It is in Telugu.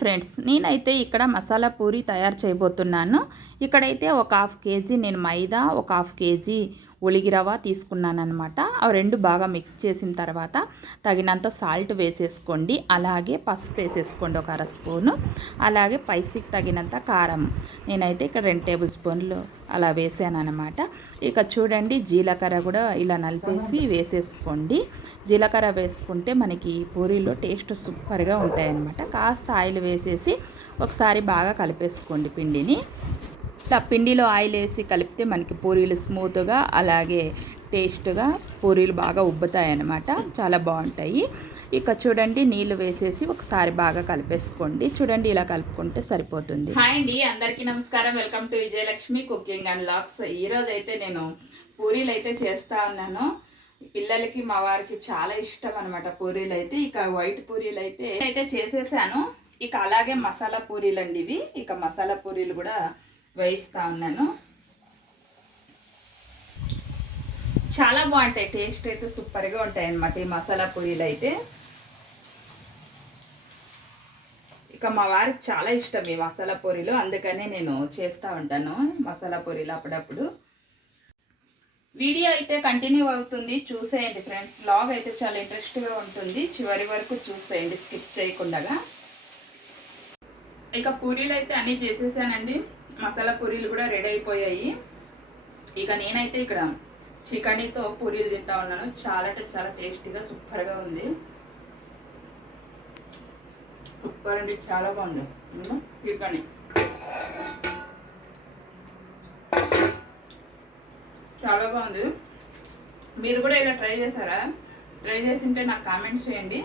ఫ్రెండ్స్ నేనైతే ఇక్కడ మసాలా పూరి తయారు చేయబోతున్నాను. ఇక్కడైతే ఒక హాఫ్ కేజీ నేను మైదా ఒక హాఫ్ కేజీ ఒలిగి రవ్వ తీసుకున్నాను అనమాట అవి రెండు బాగా మిక్స్ చేసిన తర్వాత తగినంత సాల్ట్ వేసేసుకోండి. అలాగే పసుపు వేసేసుకోండి ఒక అర స్పూను. అలాగే పైసీకి తగినంత కారం. నేనైతే ఇక్కడ రెండు టేబుల్ స్పూన్లు అలా వేసాను అనమాట ఇక చూడండి జీలకర్ర కూడా ఇలా నలిపేసి వేసేసుకోండి. జీలకర్ర వేసుకుంటే మనకి పూరీలో టేస్ట్ సూపర్గా ఉంటాయన్నమాట. కాస్త ఆయిల్ వేసేసి ఒకసారి బాగా కలిపేసుకోండి పిండిని. ఇట్లా పిండిలో ఆయిల్ వేసి కలిపితే మనకి పూరీలు స్మూత్గా అలాగే టేస్ట్గా పూరీలు బాగా ఉబ్బుతాయి అన్నమాట చాలా బాగుంటాయి. ఇక చూడండి నీళ్ళు వేసేసి ఒకసారి బాగా కలిపేసుకోండి. చూడండి ఇలా కలుపుకుంటే సరిపోతుంది. హాయ్ అండి అందరికీ నమస్కారం. Welcome to Vijayalakshmi cooking and looks. ఈరోజు అయితే నేను పూరీలు అయితే చేస్తా ఉన్నాను. పిల్లలకి మా వారికి చాలా ఇష్టం అనమాట పూరీలు అయితే. ఇక వైట్ పూరీలు అయితే అయితే చేసేసాను. ఇక అలాగే మసాలా పూరీలు అండి ఇవి. ఇక మసాలా పూరీలు కూడా వేయిస్తా ఉన్నాను. చాలా బాగుంటాయి. టేస్ట్ అయితే సూపర్గా ఉంటాయి అన్నమాట ఈ మసాలా పూరీలు అయితే. ఇక మా వారికి చాలా ఇష్టం ఈ మసాలా పూరీలు అందుకనే నేను చేస్తూ ఉంటాను మసాలా పూరీలు అప్పుడప్పుడు. వీడియో అయితే కంటిన్యూ అవుతుంది. చూసేయండి ఫ్రెండ్స్. లాగ్ అయితే చాలా ఇంట్రెస్ట్గా ఉంటుంది. చివరి వరకు చూసేయండి. స్కిప్ చేయకుండా ఇక పూరీలు అయితే అన్నీ చేసేసానండి. మసాలా పూరీలు కూడా రెడీ అయిపోయాయి. ఇక నేనైతే ఇక్కడ చికెన్తో పూరీలు తింటా ఉన్నాను. చాలా అంటే చాలా టేస్టీగా సూపర్గా ఉంది. సూపర్ అండి చాలా బాగుంది. చికెన్. చాలా బాగుంది. మీరు కూడా ఇలా ట్రై చేశారా? ట్రై చేసింటే నాకు కామెంట్ చేయండి.